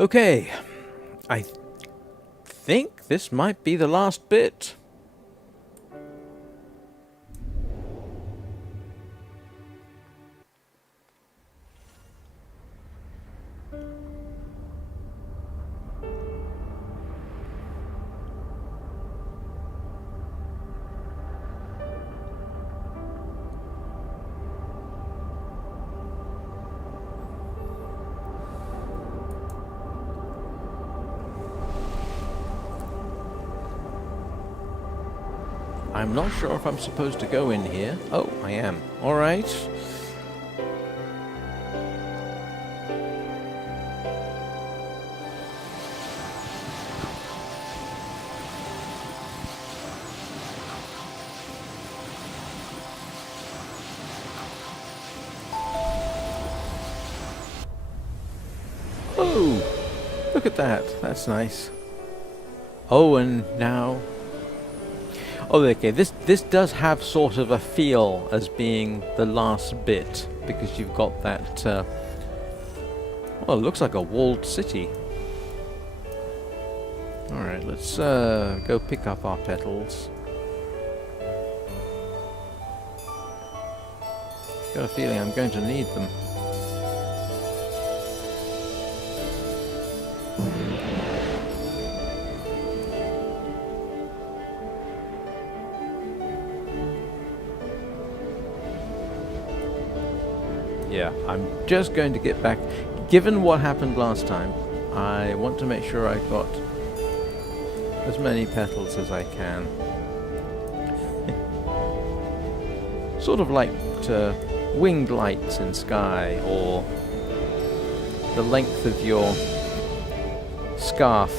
Okay, I think this might be the last bit. I'm not sure if I'm supposed to go in here. Oh, I am. Alright. Oh, look at that. That's nice. Oh, and now... Oh, okay, this does have sort of a feel as being the last bit, because you've got that, well, it looks like a walled city. Alright, let's go pick up our petals. Got a feeling I'm going to need them. Yeah, I'm just going to get back. Given what happened last time, I want to make sure I got as many petals as I can. Sort of like winged lights in sky, or the length of your scarf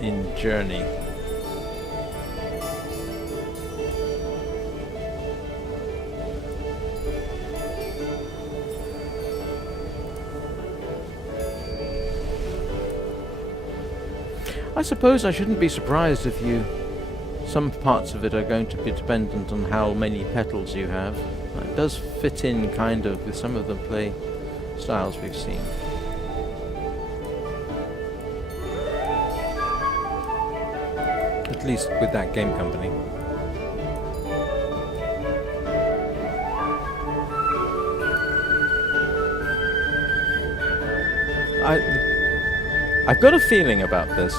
in Journey. I suppose I shouldn't be surprised if some parts of it are going to be dependent on how many petals you have. It does fit in kind of with some of the play styles we've seen. At least with that game company. I've got a feeling about this.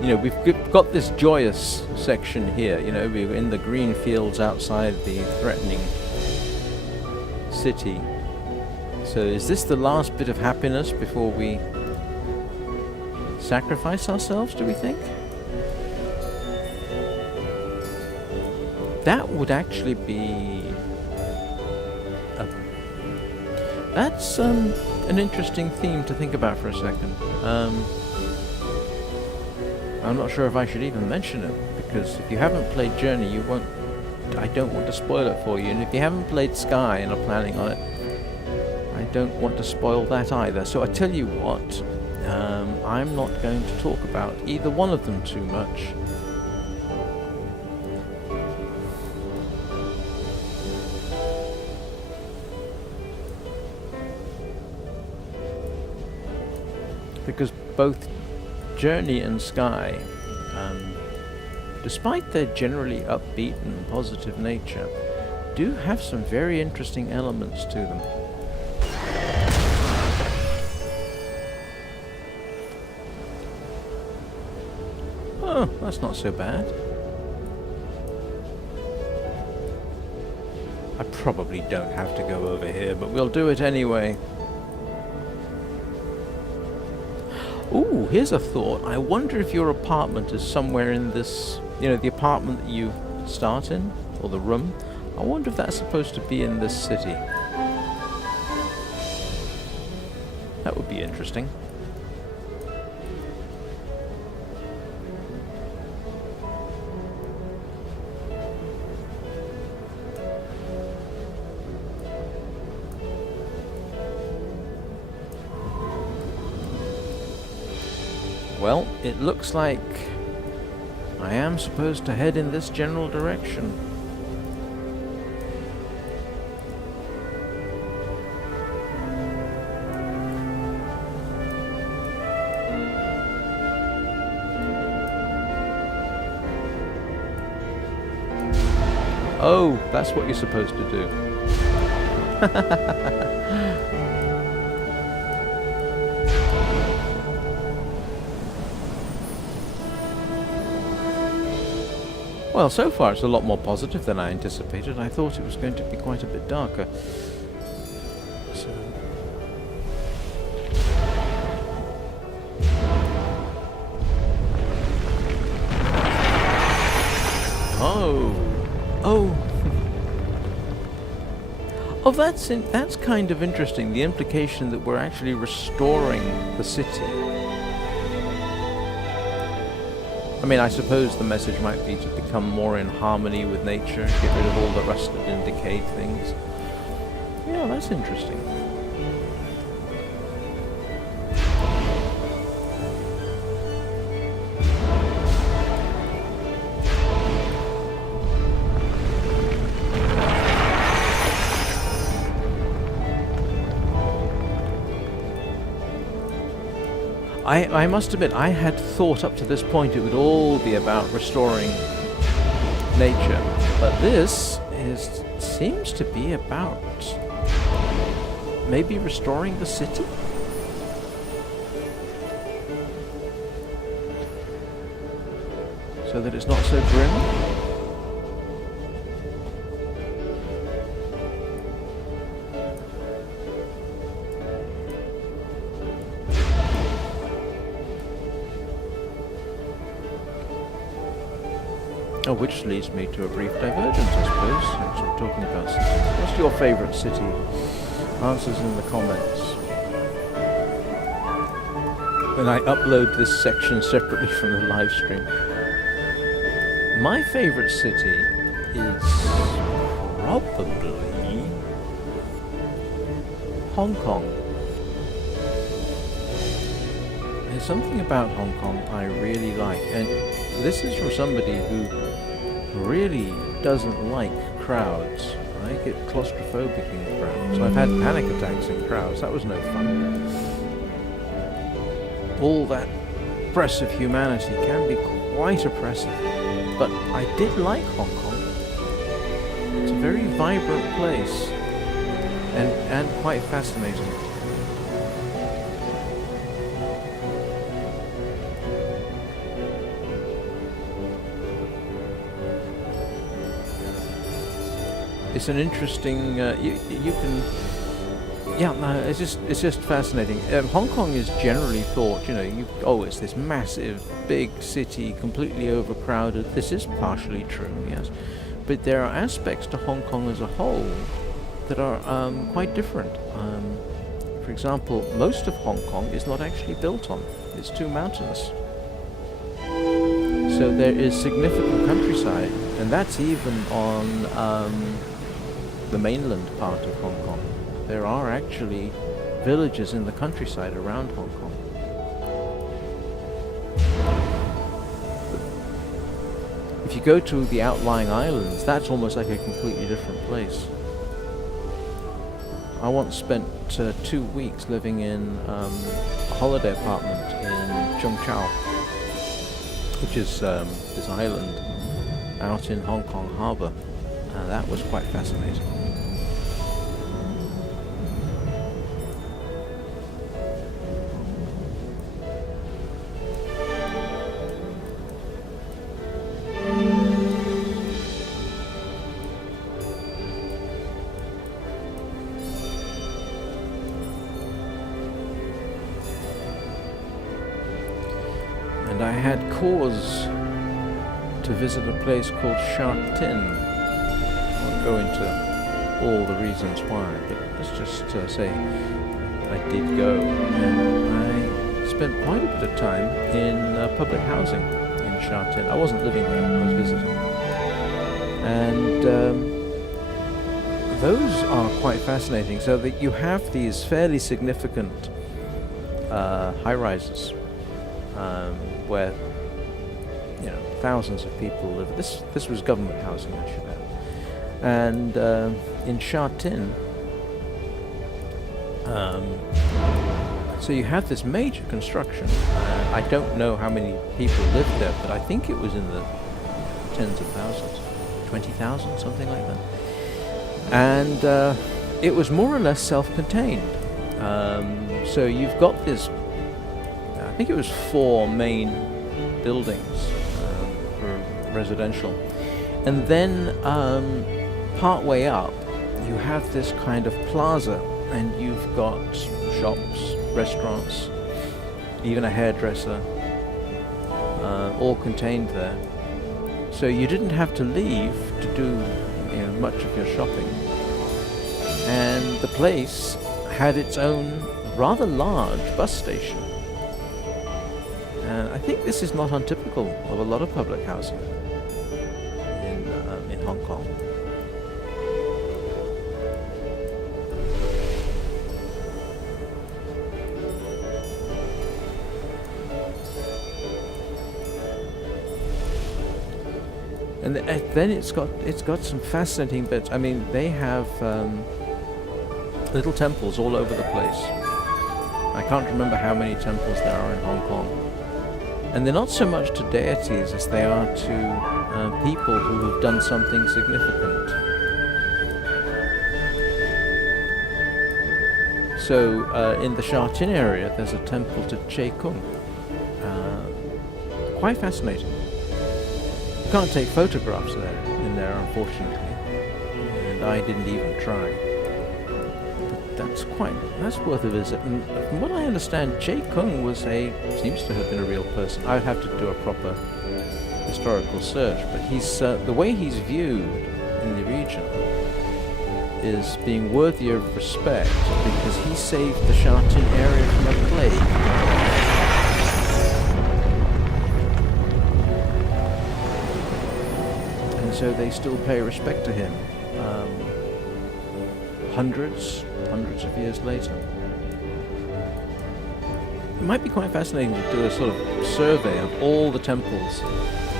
You know, we've got this joyous section here. You know, we're in the green fields outside the threatening city. So is this the last bit of happiness before we sacrifice ourselves, do we think? That would actually be... that's an interesting theme to think about for a second. I'm not sure if I should even mention it, because if you haven't played Journey, you won't... I don't want to spoil it for you, and if you haven't played Sky and are planning on it, I don't want to spoil that either. So I tell you what, I'm not going to talk about either one of them too much. Because both Journey and Sky, despite their generally upbeat and positive nature, do have some very interesting elements to them. Oh, that's not so bad. I probably don't have to go over here, but we'll do it anyway. Ooh, here's a thought. I wonder if your apartment is somewhere in this, you know, the apartment that you start in, or the room. I wonder if that's supposed to be in this city. That would be interesting. Well, it looks like I am supposed to head in this general direction. Oh, that's what you're supposed to do. Well, so far it's a lot more positive than I anticipated. I thought it was going to be quite a bit darker. So oh, oh, that's kind of interesting. The implication that we're actually restoring the city. I mean, I suppose the message might be to become more in harmony with nature, get rid of all the rusted and decayed things. Yeah, that's interesting. I must admit, I had thought up to this point it would all be about restoring nature, but this seems to be about maybe restoring the city? So that it's not so grim? Oh, which leads me to a brief divergence, I suppose, since we're talking about cities. What's your favourite city? Answers in the comments. Then I upload this section separately from the live stream. My favourite city is probably Hong Kong. There's something about Hong Kong I really like, and this is from somebody who really doesn't like crowds. I get claustrophobic in crowds. I've had panic attacks in crowds. That was no fun. All that press of humanity can be quite oppressive, but I did like Hong Kong. It's a very vibrant place and quite fascinating. It's an interesting. You can. Yeah, no, it's just fascinating. Hong Kong is generally thought, it's this massive, big city, completely overcrowded. This is partially true, yes, but there are aspects to Hong Kong as a whole that are quite different. For example, most of Hong Kong is not actually built on; it's too mountainous. So there is significant countryside, and that's even on the mainland part of Hong Kong. There are actually villages in the countryside around Hong Kong. If you go to the outlying islands, that's almost like a completely different place. I once spent 2 weeks living in a holiday apartment in Chung Chau, which is this island out in Hong Kong Harbour, and that was quite fascinating. And I had cause to visit a place called Sha Tin. I won't go into all the reasons why, but let's just say I did go, and I spent quite a bit of time in public housing in Sha Tin. I wasn't living there, I was visiting. And those are quite fascinating, so that you have these fairly significant high-rises where thousands of people live. This was government housing, I should add. And in Sha Tin, so you have this major construction. I don't know how many people lived there, but I think it was in the tens of thousands. 20,000, something like that. And it was more or less self-contained. So you've got this, I think it was 4 main buildings for residential. And then part way up, you have this kind of plaza, and you've got shops, restaurants, even a hairdresser, all contained there. So you didn't have to leave to do much of your shopping. And the place had its own rather large bus station. And I think this is not untypical of a lot of public housing in Hong Kong. And then it's got some fascinating bits. I mean, they have little temples all over the place. I can't remember how many temples there are in Hong Kong. And they're not so much to deities as they are to people who have done something significant. So in the Sha Tin area, there's a temple to Che Kung. Quite fascinating. You can't take photographs in there, unfortunately, and I didn't even try. But that's worth a visit. And from what I understand, Che Kung seems to have been a real person. I'd have to do a proper historical search, but he's the way he's viewed in the region is being worthy of respect because he saved the Sha Tin area from a plague. So they still pay respect to him hundreds of years later. It might be quite fascinating to do a sort of survey of all the temples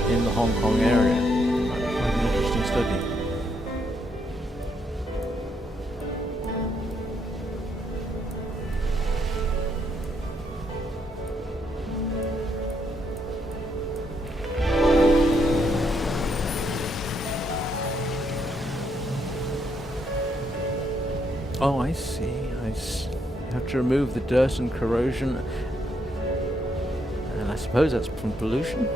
in the Hong Kong area. It might be quite an interesting study. Oh, I see. You have to remove the dirt and corrosion, and I suppose that's from pollution.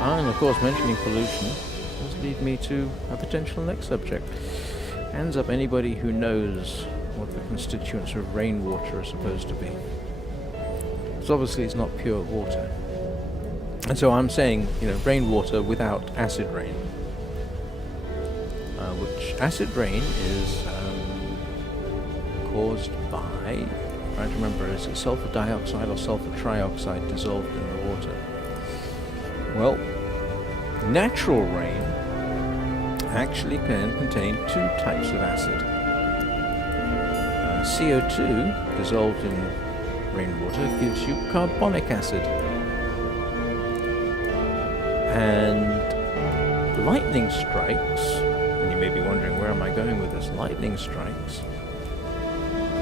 And of course, mentioning pollution does lead me to a potential next subject. Hands up anybody who knows what the constituents of rainwater are supposed to be. So obviously it's not pure water. And so I'm saying, rainwater without acid rain. Which acid rain is caused by, I'm trying to remember, is it sulfur dioxide or sulfur trioxide dissolved in the water? Well, natural rain actually can contain 2 types of acid. CO2 dissolved in rainwater gives you carbonic acid. And lightning strikes, and you may be wondering where am I going with this, lightning strikes.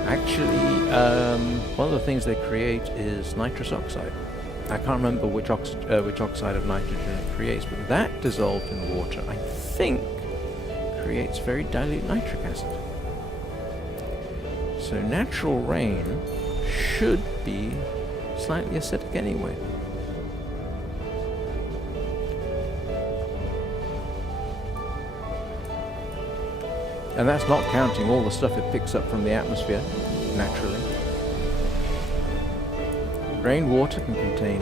Actually, one of the things they create is nitrous oxide. I can't remember which oxide of nitrogen it creates, but that dissolved in water, I think, creates very dilute nitric acid. So natural rain should be slightly acidic anyway. And that's not counting all the stuff it picks up from the atmosphere, naturally. Rainwater can contain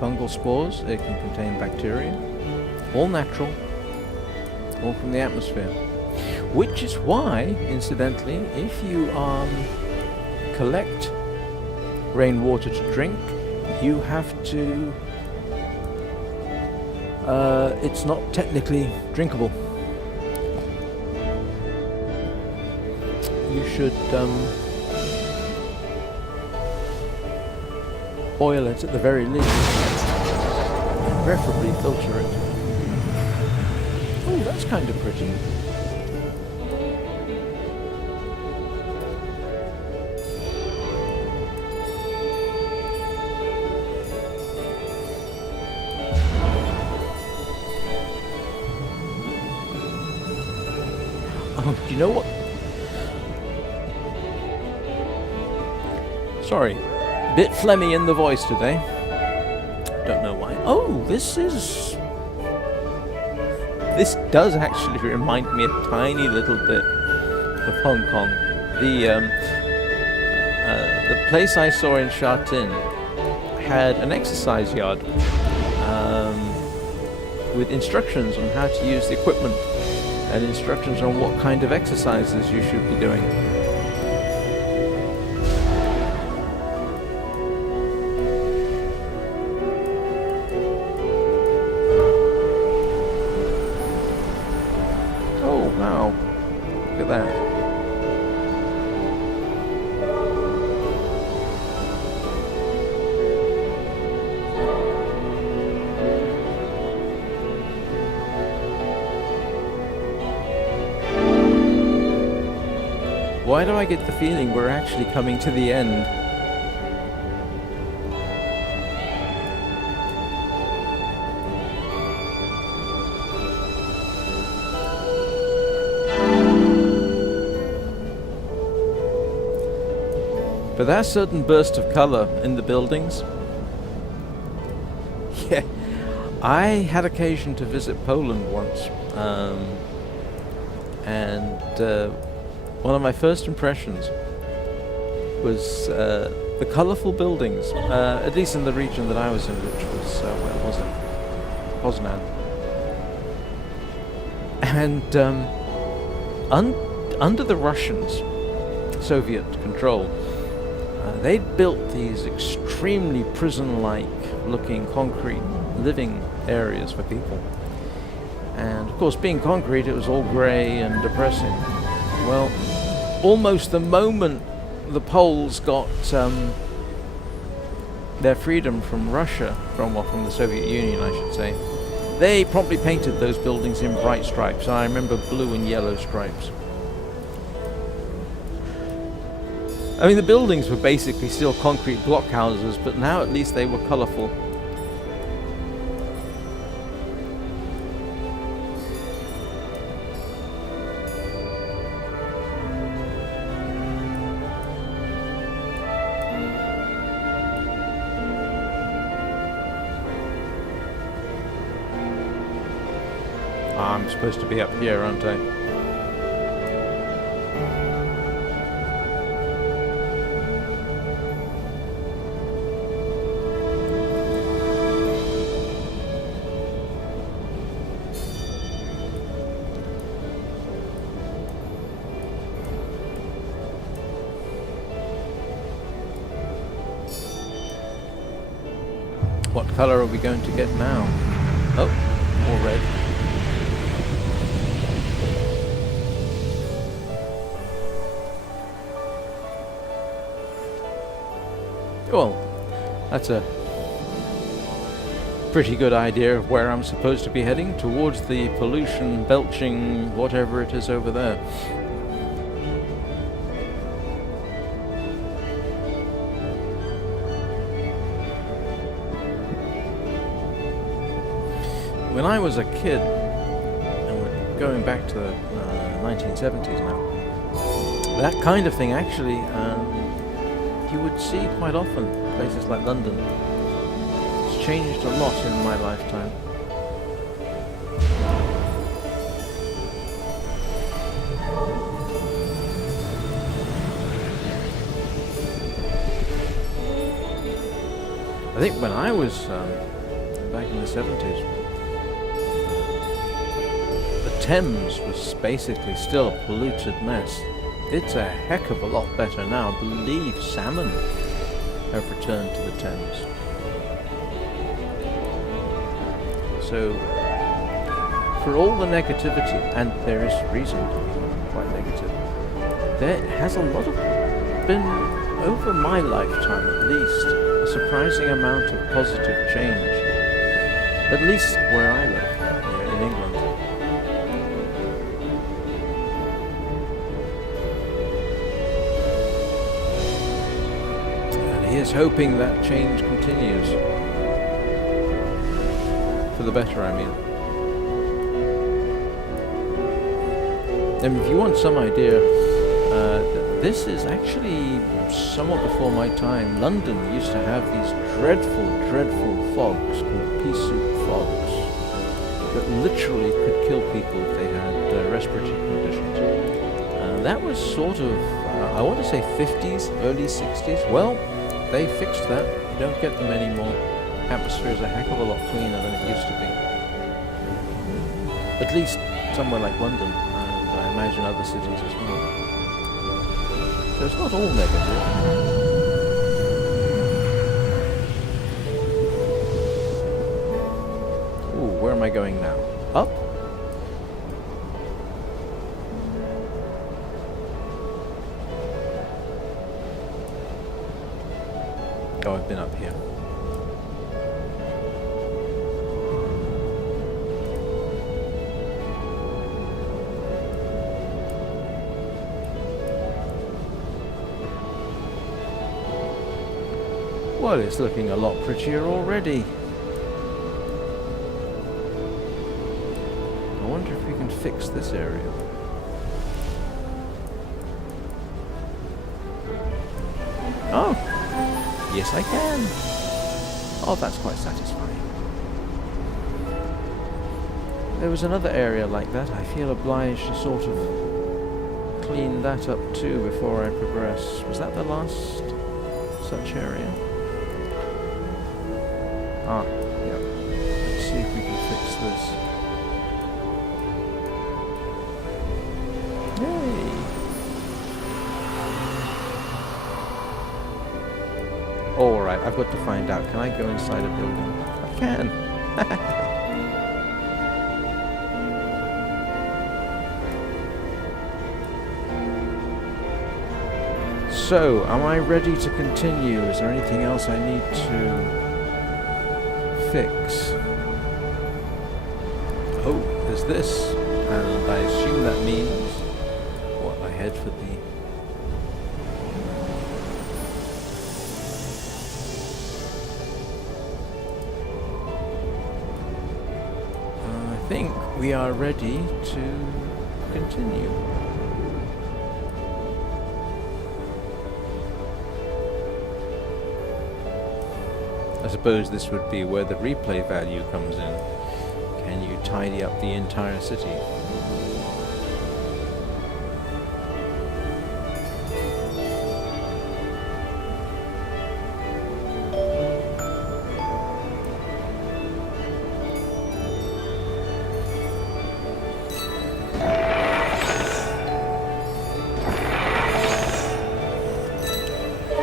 fungal spores, it can contain bacteria, all natural, all from the atmosphere. Which is why, incidentally, if you collect rainwater to drink, you have to, it's not technically drinkable. You should boil it at the very least. preferably filter it. Oh, that's kind of pretty. Oh, do you know what? Sorry, bit phlegmy in the voice today. Don't know why. Oh, this does actually remind me a tiny little bit of Hong Kong. The place I saw in Sha Tin had an exercise yard with instructions on how to use the equipment and instructions on what kind of exercises you should be doing. Oh, wow. Look at that. Why do I get the feeling we're actually coming to the end? But that certain burst of color in the buildings. Yeah, I had occasion to visit Poland once, and one of my first impressions was the colorful buildings, at least in the region that I was in, which was, where was it? Poznan. And under the Russians, Soviet control, they'd built these extremely prison-like looking concrete living areas for people. And of course, being concrete, it was all grey and depressing. Well, almost the moment the Poles got their freedom from Russia, from the Soviet Union, I should say, they promptly painted those buildings in bright stripes. I remember blue and yellow stripes. I mean, the buildings were basically still concrete block houses, but now at least they were colourful. I'm supposed to be up here, aren't I? What colour are we going to get now? Oh, more red. Well, that's a pretty good idea of where I'm supposed to be heading, towards the pollution, belching, whatever it is over there. When I was a kid, and we're going back to the 1970s now, that kind of thing actually you would see quite often, places like London. It's changed a lot in my lifetime. I think when I was back in the 70s, the Thames was basically still a polluted mess. It's a heck of a lot better now. I believe salmon have returned to the Thames. So, for all the negativity, and there is reason to be quite negative, there has a lot of been, over my lifetime at least, a surprising amount of positive change. At least where I live, here in England. And he is hoping that change continues. For the better, I mean. And if you want some idea, this is actually somewhat before my time. London used to have these dreadful, dreadful fogs called pea soup fogs that literally could kill people if they had respiratory conditions. That was sort of, I want to say 50s, early 60s. Well, they fixed that. You don't get them anymore. Atmosphere is a heck of a lot cleaner than it used to be. At least somewhere like London. I imagine other cities as well. So it's not all negative. Ooh, where am I going now? Up? Oh, I've been up here. Well, it's looking a lot prettier already. I wonder if we can fix this area. Oh! Yes, I can! Oh, that's quite satisfying. There was another area like that. I feel obliged to sort of clean that up too before I progress. Was that the last such area? Ah, yeah. Let's see if we can fix this. Yay! Alright, I've got to find out. Can I go inside a building? I can! So, am I ready to continue? Is there anything else I need to fix? Oh, there's this, and I assume that means what, I head for the I think we are ready to continue. I suppose this would be where the replay value comes in. Can you tidy up the entire city?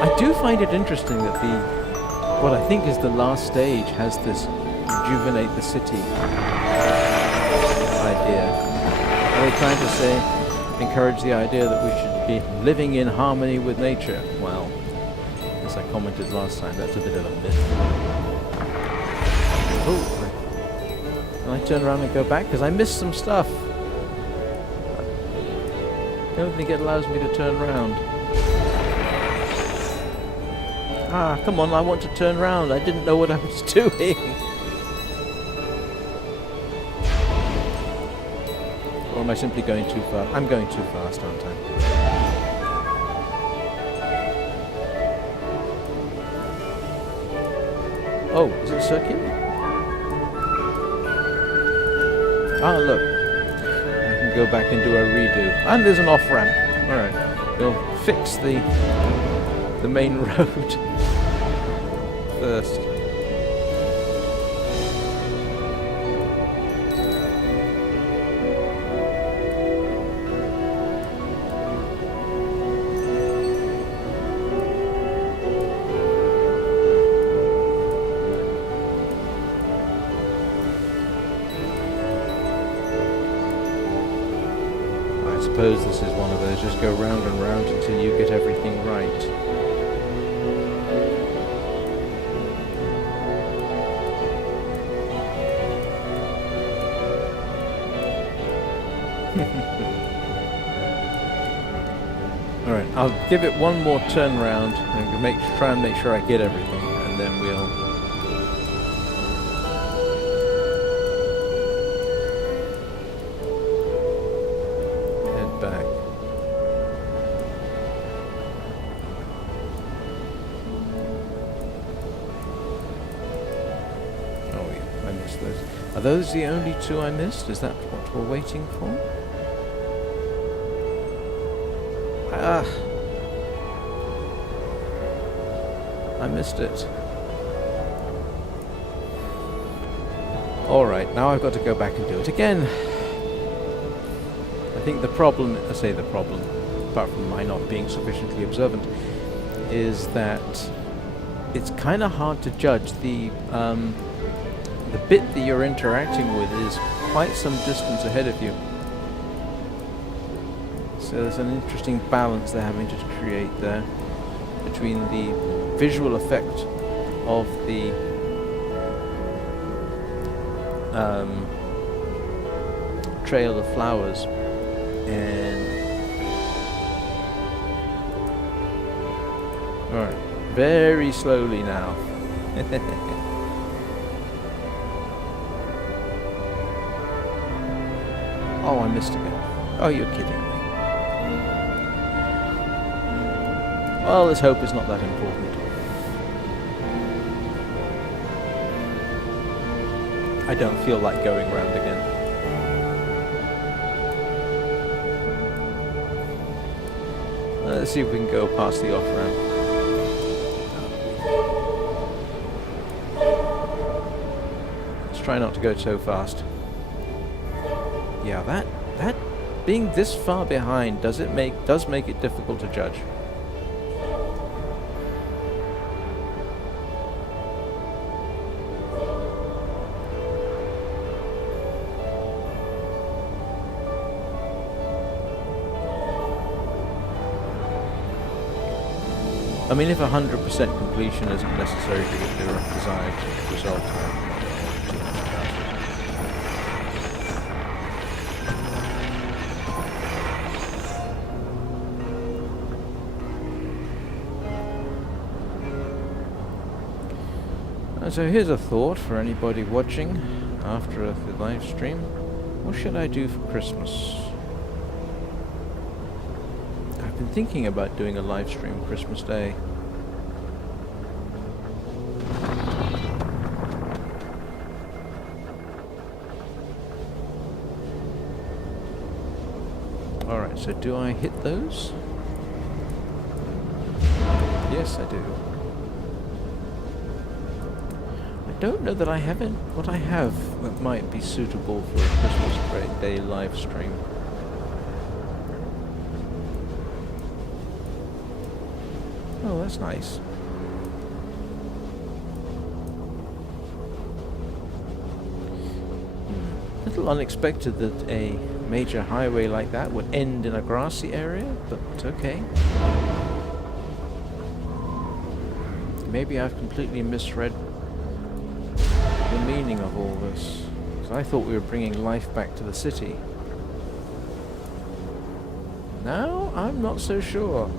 I do find it interesting that what I think is the last stage has this rejuvenate the city idea. Are they trying to say, encourage the idea that we should be living in harmony with nature? Well, as I commented last time, that's a bit of a myth. Oh, can I turn around and go back? Because I missed some stuff. I don't think it allows me to turn around. Ah, come on, I want to turn around. I didn't know what I was doing. Or am I simply going too fast? I'm going too fast, aren't I? Oh, is it circular? Ah, look. I can go back and do a redo. And there's an off-ramp. Alright. We'll fix the main road first. I suppose this is one of those just go round and round until you get everything right. Alright, I'll give it one more turn round and try and make sure I get everything, and then we'll... head back. Oh yeah, I missed those. Are those the only two I missed? Is that what we're waiting for? Ah! I missed it. Alright, now I've got to go back and do it again. I think the problem, apart from my not being sufficiently observant, is that it's kind of hard to judge. The bit that you're interacting with is quite some distance ahead of you. So there's an interesting balance they're having to create there between the visual effect of the trail of flowers and... Alright, very slowly now. Oh, I missed again. Oh, you're kidding me. Well, let's hope it's not that important. I don't feel like going round again. Let's see if we can go past the off-ramp. Let's try not to go so fast. Yeah, that being this far behind does make it difficult to judge. I mean, if 100% completion isn't necessary to get the desired result. So here's a thought for anybody watching after the live stream. What should I do for Christmas? I've been thinking about doing a live stream Christmas Day. Alright, so do I hit those? Yes, I do. I don't know that I haven't what I have that might be suitable for a Christmas Day live stream. Oh, that's nice. A little unexpected that a major highway like that would end in a grassy area, but okay. Maybe I've completely misread the meaning of all this. Because I thought we were bringing life back to the city. Now, I'm not so sure.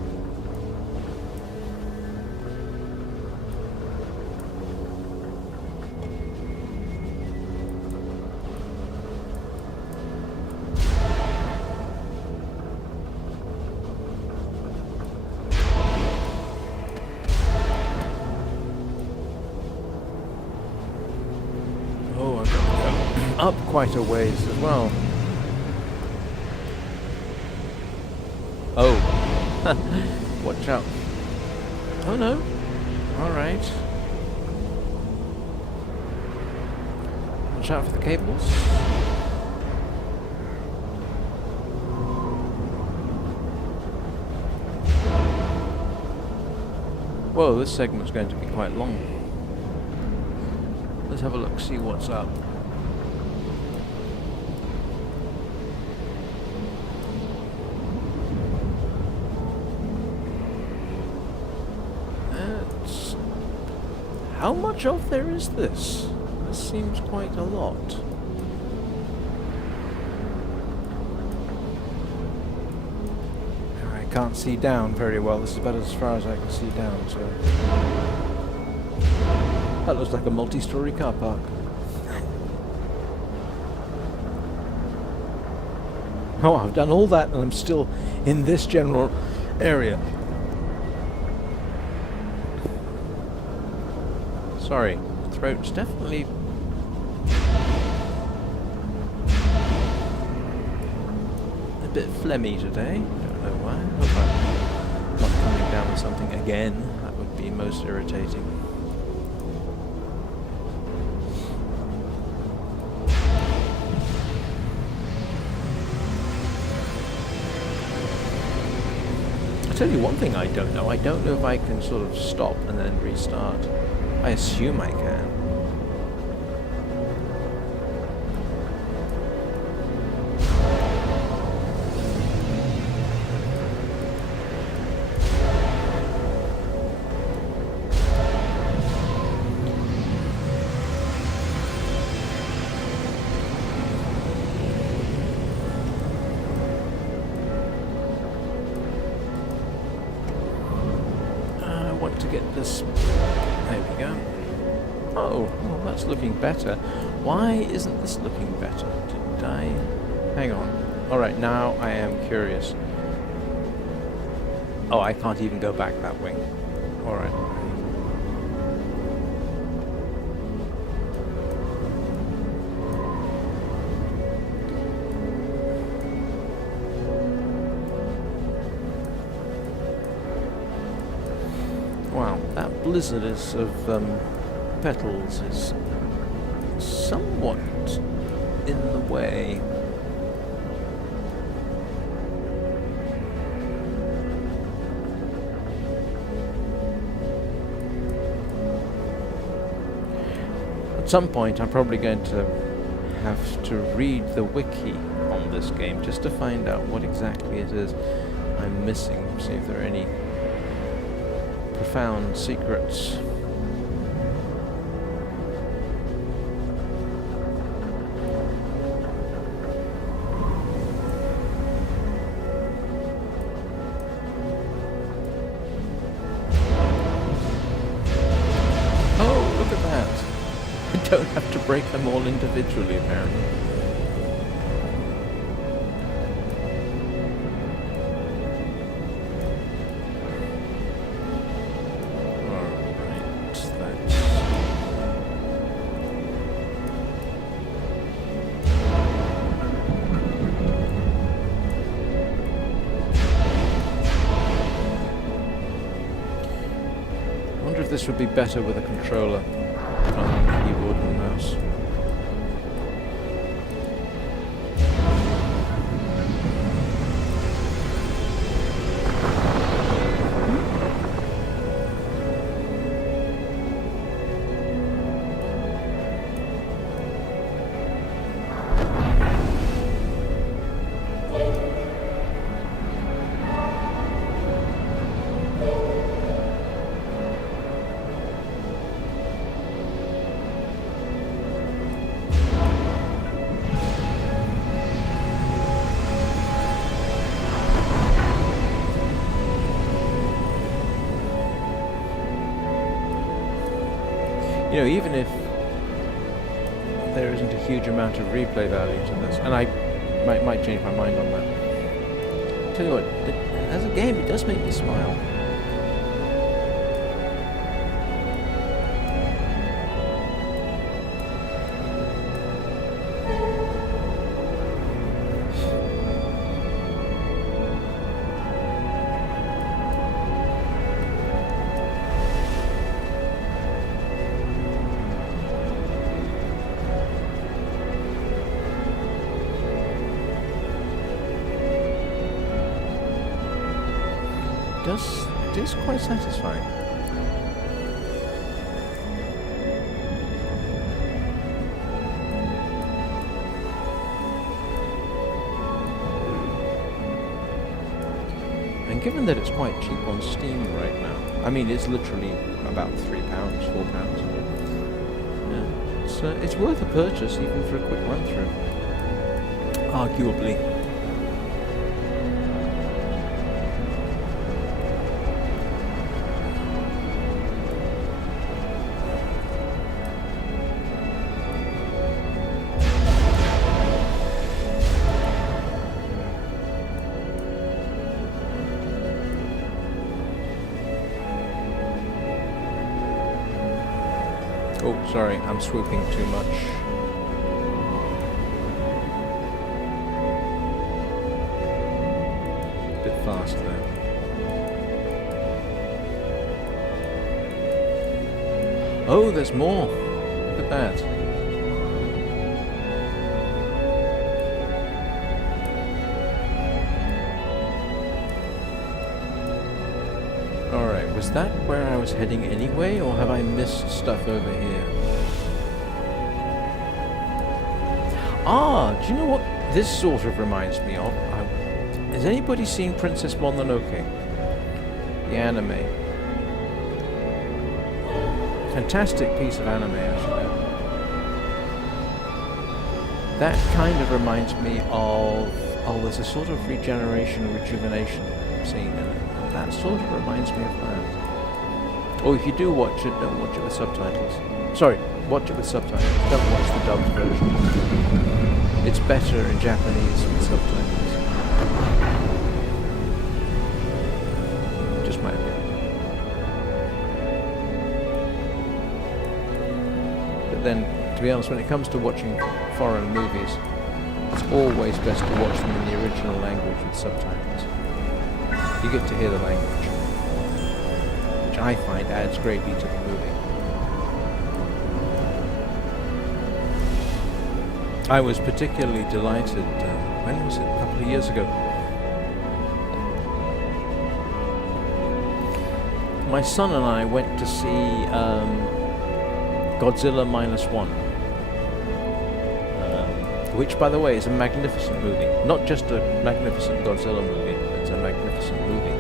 Up quite a ways as well. Oh. Watch out. Oh no. Alright. Watch out for the cables. Whoa, this segment's going to be quite long. Let's have a look, see what's up. How much of there is this? This seems quite a lot. can't see down very well. This is about as far as I can see down, so... That looks like a multi-story car park. Oh, I've done all that and I'm still in this general area. Sorry, throat's definitely... a bit phlegmy today. Don't know why. Hope I'm not coming down with something again. That would be most irritating. I'll tell you one thing I don't know. I don't know if I can sort of stop and then restart. I assume I can. I want to get this... There we go. Oh, well, that's looking better. Why isn't this looking better? Did I... Hang on. Alright, now I am curious. Oh, I can't even go back that way. Alright. Wow, that blizzard is of petals is somewhat in the way. At some point I'm probably going to have to read the wiki on this game just to find out what exactly it is I'm missing, see if there are any profound secrets. Oh, look at that! I don't have to break them all individually, apparently. This would be better with a controller rather than a keyboard and mouse. You know, even if there isn't a huge amount of replay value to this, and I might change my mind on that. Tell you what, as a game, it does make me smile. It is quite satisfying. And given that it's quite cheap on Steam right now, I mean it's literally about £3, £4. Yeah, it's worth a purchase even for a quick run through. Arguably. Sorry, I'm swooping too much. Bit fast there. Oh, there's more. Look at that. Alright, was that where I was heading anyway, or have I missed stuff over here? Ah, do you know what this sort of reminds me of? Has anybody seen Princess Mononoke? The anime. Fantastic piece of anime, actually. That kind of reminds me of... Oh, there's a sort of regeneration, rejuvenation scene in it. That sort of reminds me of that. Or if you do watch it, don't watch it with subtitles. Sorry, watch it with subtitles. Don't watch the dubbed version. It's better in Japanese with subtitles. Just my opinion. But then, to be honest, when it comes to watching foreign movies, it's always best to watch them in the original language with subtitles. You get to hear the language, which I find adds greatly to the movie. I was particularly delighted, when was it? A couple of years ago. My son and I went to see Godzilla -1. Which, by the way, is a magnificent movie. Not just a magnificent Godzilla movie, it's a magnificent movie.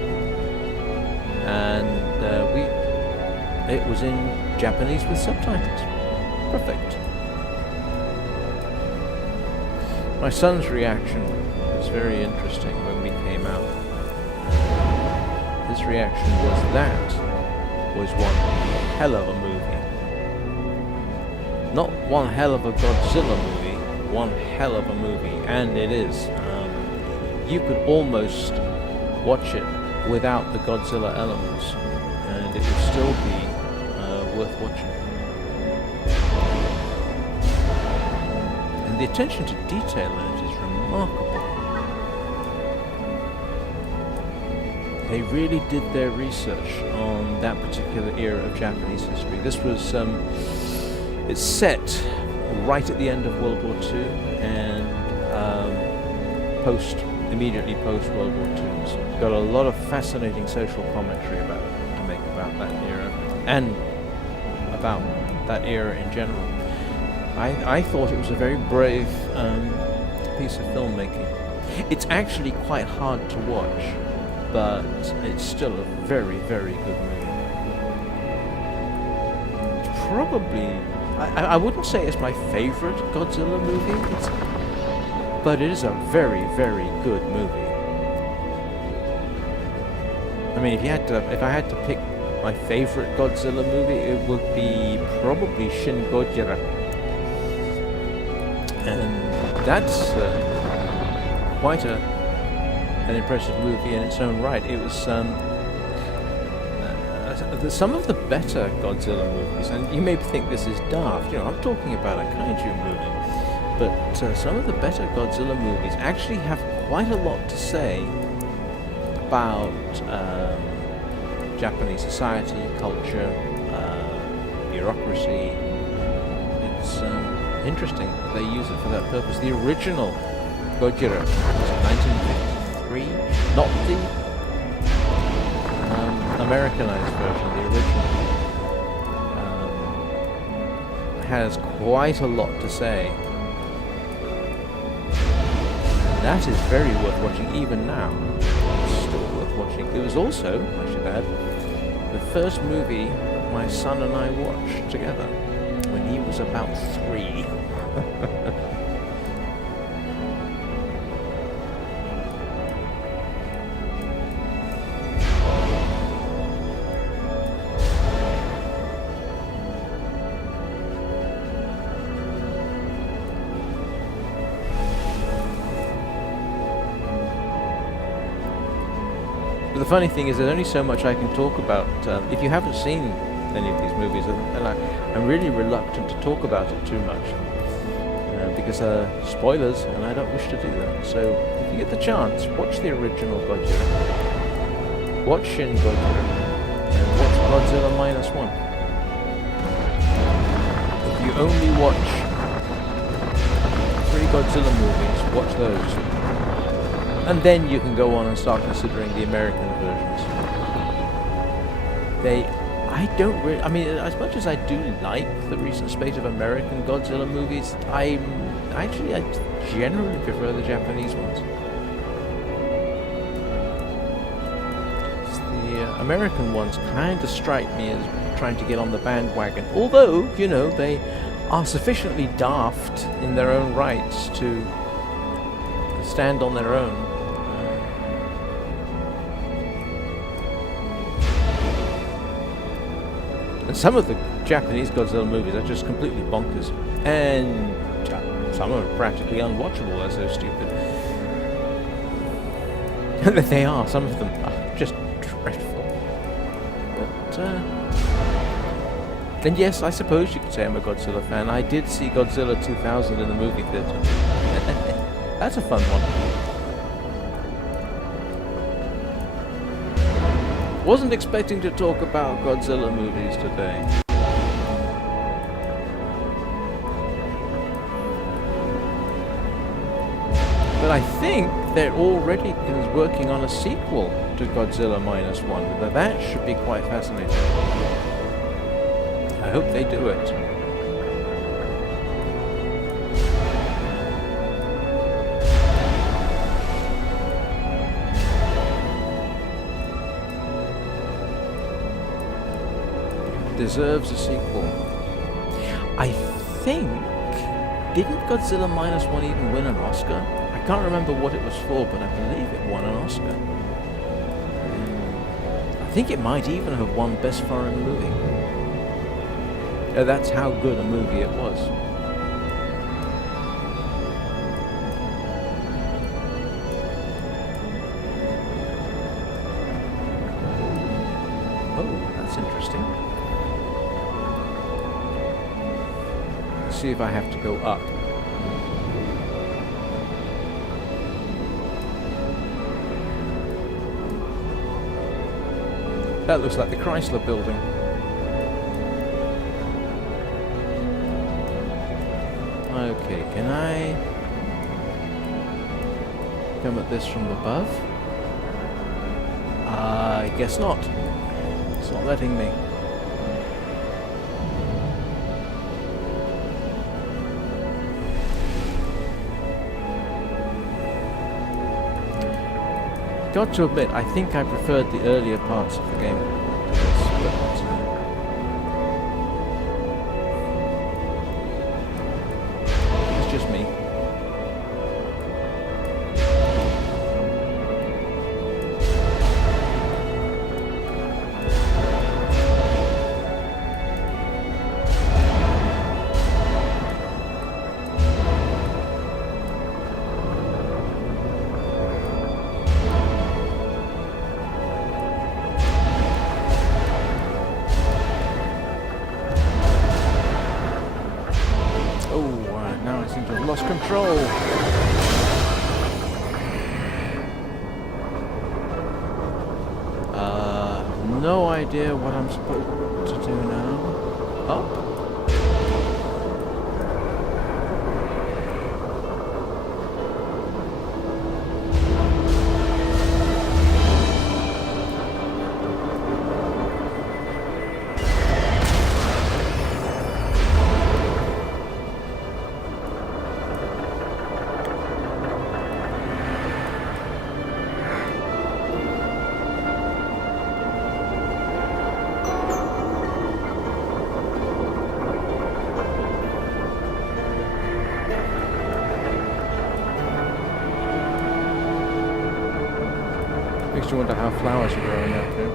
And it was in Japanese with subtitles. Perfect. My son's reaction was very interesting when we came out. His reaction was, that was one hell of a movie. Not one hell of a Godzilla movie, one hell of a movie, and it is. You could almost watch it without the Godzilla elements, and it would still be worth watching. And the attention to detail in it is remarkable. They really did their research on that particular era of Japanese history. This was, it's set right at the end of World War II and immediately post World War II. So got a lot of fascinating social commentary to make about that era and about that era in general. I thought it was a very brave piece of filmmaking. It's actually quite hard to watch, but it's still a very, very good movie. It's probably... I wouldn't say it's my favorite Godzilla movie, but it is a very, very good movie. I mean, if I had to pick my favorite Godzilla movie, it would be probably Shin Godzilla, and that's quite an impressive movie in its own right. It was some of the better Godzilla movies, and you may think this is daft, I'm talking about a kaiju movie, but some of the better Godzilla movies actually have quite a lot to say about Japanese society, culture, bureaucracy. It's interesting that they use it for that purpose. The original Gojira was 1953, not the Americanized version, the original, has quite a lot to say. That is very worth watching even now. It's still worth watching. It was also, I should add, the first movie my son and I watched together when he was about 3. The funny thing is, there's only so much I can talk about. If you haven't seen any of these movies, and I'm really reluctant to talk about it too much because spoilers, and I don't wish to do that. So if you get the chance, watch the original Godzilla, watch Shin Godzilla, and watch Godzilla -1. If you only watch 3 Godzilla movies, watch those, and then you can go on and start considering the American versions. I don't really, I mean, as much as I do like the recent spate of American Godzilla movies, I generally prefer the Japanese ones. The American ones kind of strike me as trying to get on the bandwagon, although, you know, they are sufficiently daft in their own rights to stand on their own. And some of the Japanese Godzilla movies are just completely bonkers, and some are practically unwatchable. They're so stupid. They are. Some of them are just dreadful. But then yes, I suppose you could say I'm a Godzilla fan. I did see Godzilla 2000 in the movie theater. That's a fun one. Wasn't expecting to talk about Godzilla movies today. But I think they're already working on a sequel to Godzilla -1. Now that should be quite fascinating. I hope they do it. Deserves a sequel. I think, didn't Godzilla -1 even win an Oscar? I can't remember what it was for, but I believe it won an Oscar. I think it might even have won Best Foreign Movie. That's how good a movie it was. Oh, that's interesting. See if I have to go up. That looks like the Chrysler building. Okay, can I come at this from above? I guess not. It's not letting me. Got to admit, I think I preferred the earlier parts of the game to this, but it's just me. Lost control. No idea what I'm supposed to do now. Up? Makes you wonder how flowers are growing up here.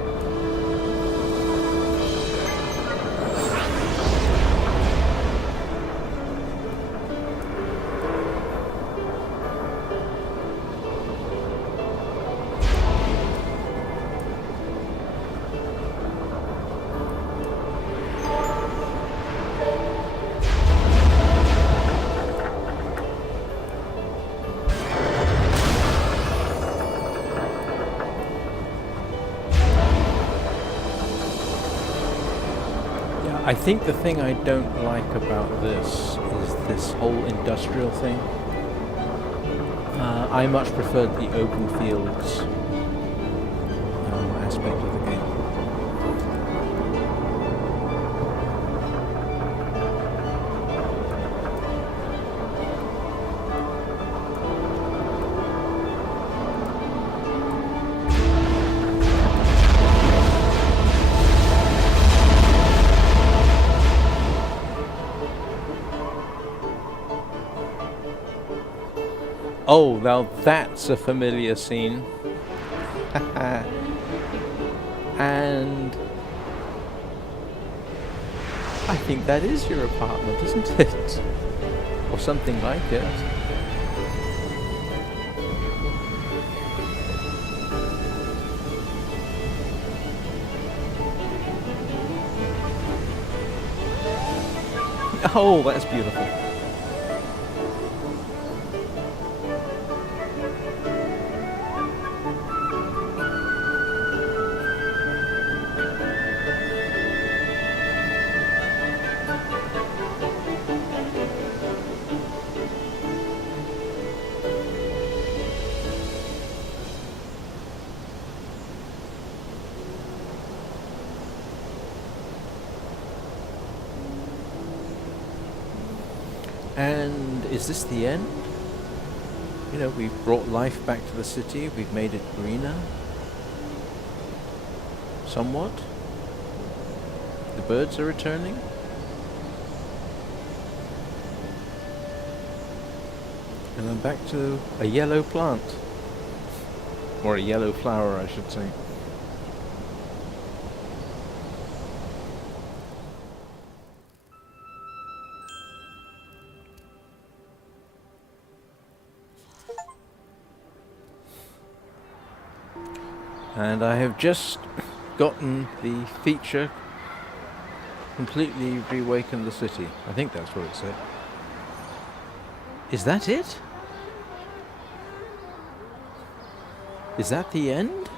I think the thing I don't like about this is this whole industrial thing. I much preferred the open fields aspect of the game. Oh, now that's a familiar scene. And I think that is your apartment, isn't it? Or something like it. Oh, that's beautiful. And is this the end? You know, we've brought life back to the city, we've made it greener. Somewhat. The birds are returning. And I'm back to a yellow plant. Or a yellow flower, I should say. And I have just gotten the feature completely reawakened the city. I think that's what it said. Is that it? Is that the end?